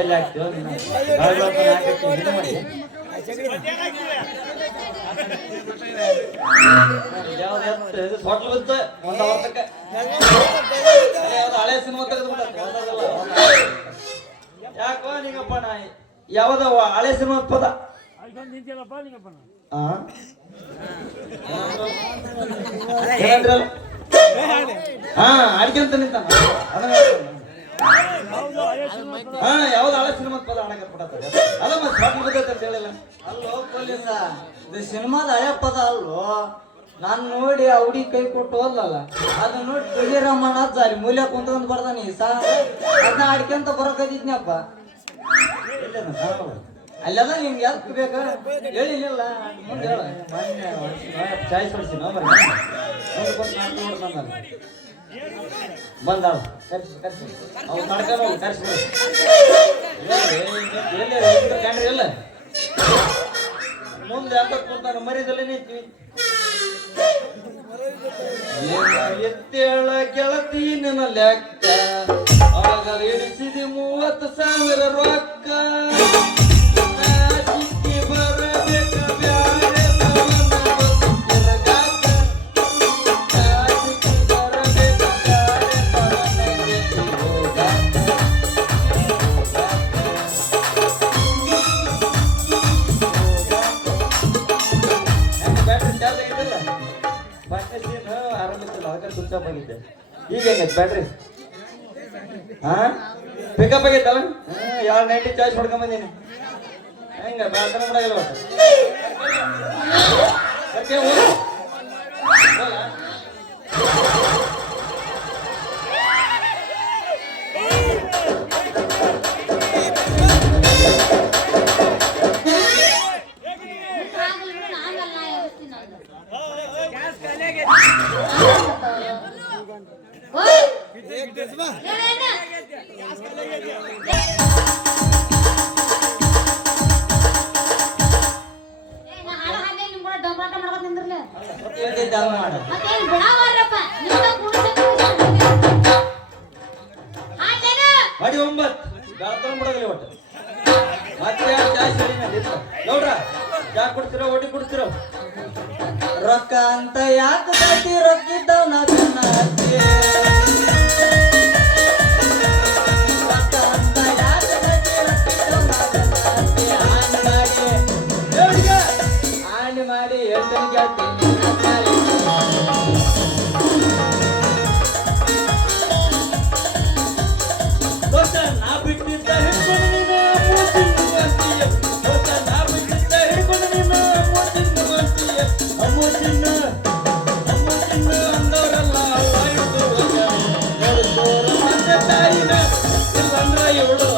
ಎಲ್ಲಿ ಆಗ್ತೀವೋ ಹಳೆ ಸಿನಿಮಾ ಯಾಕೋ ನಿಂಗಪ್ಪ ನಾ ಯಾವ್ದವ ಹಳೆ ಸಿನಿಮಾ ಪದ ಹಾ ಅಡ್ಕಂತ ನಿಂತಾನ ಹಾ ಯಾವ್ದು ಹಳೆ ಸಿನಿಮಾ ಪದ ಆಡಕತ್ಬಿಡತ್ತ ಅಲ್ಲ ಮತ್ತೆ ಶಾರ್ಟ್ ಬರ್ತೈತೆ ಅಂತ ಹೇಳಿಲ್ಲ. ಅಲ್ಲೋ ಪೊಲೀಸ ಇದು ಸಿನಿಮಾದ ಹಳೆ ಪದ ಅಲ್ಲೋ. ನಾನ್ ನೋಡಿ ಅವಡಿ ಕೈ ಕೊಟ್ಟು ಹೋದ್ಲಲ್ಲ ಅದನ್ನ ನೋಡಿ ತುಳಿರಮ್ಮಣ್ಣ ಜಾರಿ ಮೂಲ್ಯ ಕುಂತ್ಕೊಂಡ್ ಬರ್ತಾನೆ ಅದನ್ನ ಅಡ್ಕಂತ ಬರಕದಿದ್ನಪ್ಪ. ಅಲ್ಲೆಲ್ಲ ನಿಮ್ಗೆ ಯಾಕೆ ಬೇಕ ಹೇಳಿಲ್ಲ ಮುಂದೆ ಹೇಳ. ಚಾಯ್ಸ್ ಹೊಡಿಸಿ ನೋ ಬರ್ರಿ ಬಂದ ಕರ್ಸಿ ಕರ್ಸಿ ಅವ್ರು ನಡ್ಕೊಂಡು ಹೋಗಿ ಕರ್ಸಿ ಕಂಡ್ರಿ ಇಲ್ಲ ಮುಂದೆ ಯಾಕ ಕುಂತಾನ ಮರಿದಲ್ಲೇ ನಿಂತೀವಿ. ಎತ್ತೇಳ ಗೆಳತಿ ನಿನ್ನ ಲೆಕ್ಕ ಆಗ ಎಣಿಸಿದಿ 30,000 ರೊಕ್ಕ. ಈಗ ಹೆಂಗೈತೆ ಬ್ಯಾಟ್ರಿ ಹಾ ಪಿಕಪ್ ಆಗೈತಲ್ಲ 290 ಚಾರ್ಜ್ ಮಾಡ್ಕೊಂಡ್ ಬಂದೀನಿ. ಹೆಂಗ ಬ್ಯಾಟ್ರಿ ಬಿಡಾಗಿಲ್ಲ ಮಾಡಿ 9 ಗಾತ್ರ ಬಿಡೋದಿಲ್ಲ ಒಟ್ಟು. ಮತ್ತೆ ನೋಡ್ರ ಯಾಕೆ ಕೊಡ್ತಿರೋ ಒಡ್ಡಿ ಕೊಡ್ತಿರೋ ರೊಕ್ಕ ಅಂತ ಯಾಕೆ ಕಟ್ಟಿ ರೊಕ್ಕಿದ್ದವ್ ನಾ ಬೆನ್ನ ಹತ್ತಿ. ರೊಕ್ಕ ಅಂತ ಯಾಕೆ ಕಟ್ಟಿ ರೊಕ್ಕಿದ್ದವ್ ನಾ ಬೆನ್ನ ಹತ್ತಿ. ಆಣಿ ಮಾಡಿ ಹೇಳ್ತೀನಿ ಕೇಳ್ತೀನಿ ನಾ ಬಿಟ್ಟಿದ್ದ ಹಿಡ್ಕೊಂಡು ನೀನು ನಾ ಬಿಟ್ಟಿದ್ದ ಹಿಡ್ಕೊಂಡು ನೀನು ಅಮ್ಮು ಚಿನ್ನ ಅಂದವರೆಲ್ಲ ತಾಯಿನ ಇಲ್ಲಂದ್ರ ಇವಳು